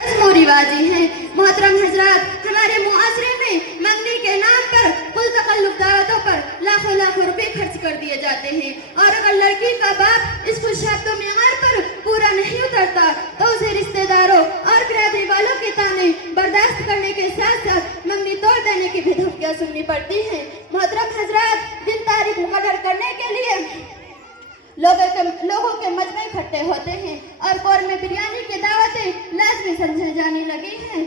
रस्म रिवाजी हैं। मोहतरम हजरात, हमारे मुआशरे में मंगनी के नाम पर कुल तकल्लुफ दावतों पर लाखों लाखों रुपए खर्च कर दिए जाते हैं और अगर लड़की का बाप इस खुशहाल मेयार पर पूरा नहीं उतरता तो उसे रिश्तेदारों और बिरादरी वालों के ताने बर्दाश्त करने के साथ साथ मंगनी तोड़ देने की भी धमकियां सुननी पड़ती हैं। मोहतरम हजरात, दिन तारीख मुकर्रर करने के लिए लोगों के मजमे इकट्ठे होते हैं और कौर में बिरयानी की दावतें लाजमी समझी जाने लगी हैं।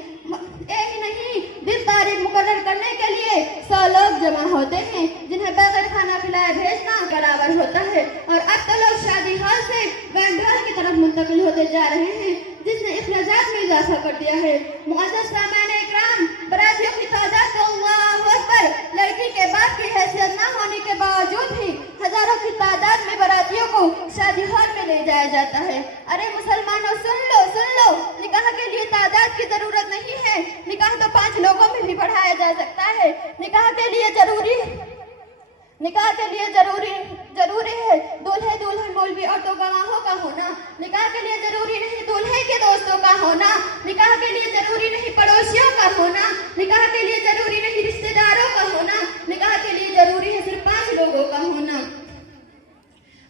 एक नहीं, दिन तारीख मुकर्रर करने के लिए 100 लोग जमा होते हैं जिन्हें बगैर खाना खिलाए भेजना बराबर होता है और अब तो लोग शादी हॉल से बैंड हॉल की तरफ मुंतकिल होते जा रहे हैं जिसने इखराजात में इजाफा कर दिया है। मुअज़्ज़ज़ सामाने इकराम, बरातियों की तादाद तो अल्लाहु अकबर, लड़की के बाप की हैसियत न होने के बावजूद भी हजारों की तादाद में बरातियों को शादी हॉल में ले जाया जाता है। अरे मुसलमानों, सुन लो, निकाह के लिए तादाद की जरूरत नहीं है। निकाह तो 5 लोगों में भी बढ़ाया जा सकता है। निकाह के लिए जरूरी है दूल्हे दुल्हन मौलवी और तो गवाहों का होना। निकाह के लिए जरूरी नहीं दूल्हे के दोस्तों का होना। निकाह के लिए जरूरी नहीं पड़ोसियों का होना। निकाह के लिए जरूरी नहीं रिश्तेदारों का होना। निकाह के लिए जरूरी है सिर्फ 5 लोगों का होना।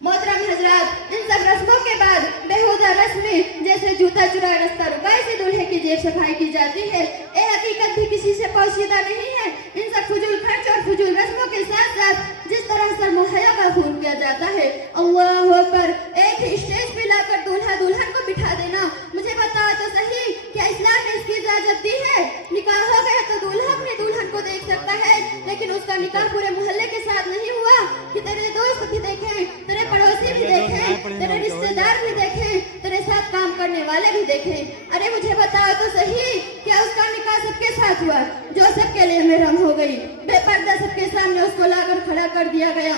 मोहतरम हजरात, इन सब रस्मों के बाद बेहुदा रस्में जैसे जूता चुरा रास्ता रुकाए से दूल्हे की जेब सफाई की जाती है। ये हकीकत भी किसी से पोशीदा नहीं है। इन सब फजूल खर्च और फजूल रस्मों के साथ साथ जिस तरह से मुहैया का खून किया जाता है, अल्लाहु अकबर, एक ही स्टेज पे लाकर दूल्हा दुल्हन को बिठा देना, मुझे बताओ तो सही, क्या इस्लाम ने इसकी इजाजत दी है? निकाह हो गया तो दूल्हा अपने दुल्हन को देख सकता है, लेकिन उसका निकाह पूरे मोहल्ले के साथ नहीं हुआ कि तेरे दोस्त भी देखें, तेरे पड़ोसी भी देखें, तेरे रिश्तेदार भी देखें, तेरे साथ काम करने वाले भी देखें। अरे मुझे बताओ तो सही, क्या उसका निकाह सबके साथ हुआ जो सबके लिए महरम हो गई? बेपर्दा सबके सामने उसको लाकर खड़ा कर दिया गया।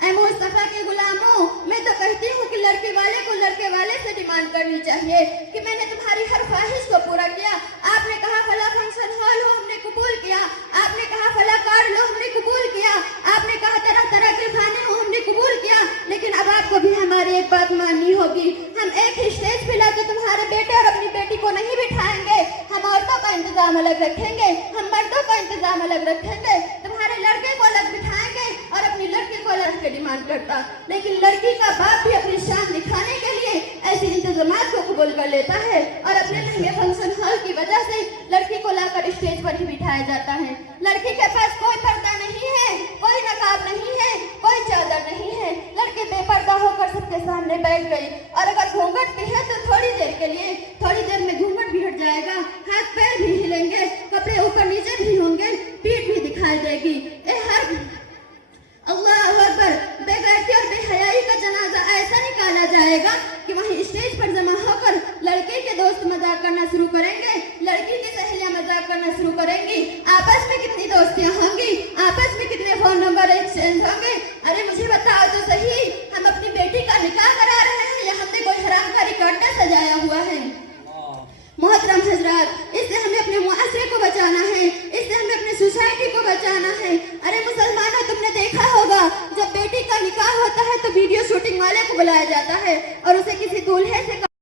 ऐ मुस्तफा के गुलामों, मैं तो कहती हूँ कि लड़के वाले को लड़के वाले से डिमांड करनी चाहिए कि मैंने तुम्हारी हर ख्वाहिश को पूरा किया। आपने कहा फला फंक्शन हॉल हो, हमने कबूल किया। आपने कहा फला कार लो, हमने कबूल किया। आपने कहा तरह तरह के खाने हो, हमने कबूल किया। लेकिन अब आपको भी हमारी एक बात माननी होगी। हम एक ही स्टेज पे लाकर तुम्हारे बेटे और अपनी बेटी को नहीं बिठाएंगे। हम औरतों का इंतजाम अलग रखेंगे, हम मर्दों का इंतजाम अलग रखेंगे। तुम्हारे लड़के को अलग बिठाएंगे और अपनी लड़की को अलग डिमांड करता। लेकिन लड़की का बाप भी अपनी शान दिखाने के लिए ऐसे इंतजामात को कबूल कर लेता है और अपने महंगे फंक्शन हॉल की वजह से लड़की को लाकर स्टेज पर ही बिठाया जाता है। लड़की के पास कोई पर्दा नहीं है, कोई नकाब नहीं है, कोई चादर नहीं है। लड़की बेपर्दा होकर सबके सामने बैठ गई और अगर घूंघट भी है तो थोड़ी देर के लिए, थोड़ी देर में घूंघट भी हट जाएगा, हाथ पैर भी हिलेंगे, कपड़े ऊपर नीचे भी होंगे, पीठ भी दिखाई देगी। अल्लाहु अकबर, बेगैरती और बेहयाई का जनाजा ऐसा निकाला जाएगा कि वहीं स्टेज पर जमा होकर लड़के के दोस्त मजाक करना शुरू करेंगे, लड़की की सहेलियां मजाक करना शुरू करेंगी। आपस में कितनी दोस्तियां होंगी, आपस में कितने फोन नंबर एक्सचेंज होंगे। अरे मुझे बताओ तो सही, हम अपनी बेटी का निकाह करा रहे हैं या हमने कोई हराम का रिकॉर्ड सजाया हुआ है? मोहतरम हजरात, इससे हमें अपने मुआशरे को बचाना है, इससे हमें अपने सोसाइटी को बचाना है। अरे मुसलमानों, तुमने देखा होगा जब बेटी का निकाह होता है तो वीडियो शूटिंग वाले को बुलाया जाता है और उसे किसी दूल्हे से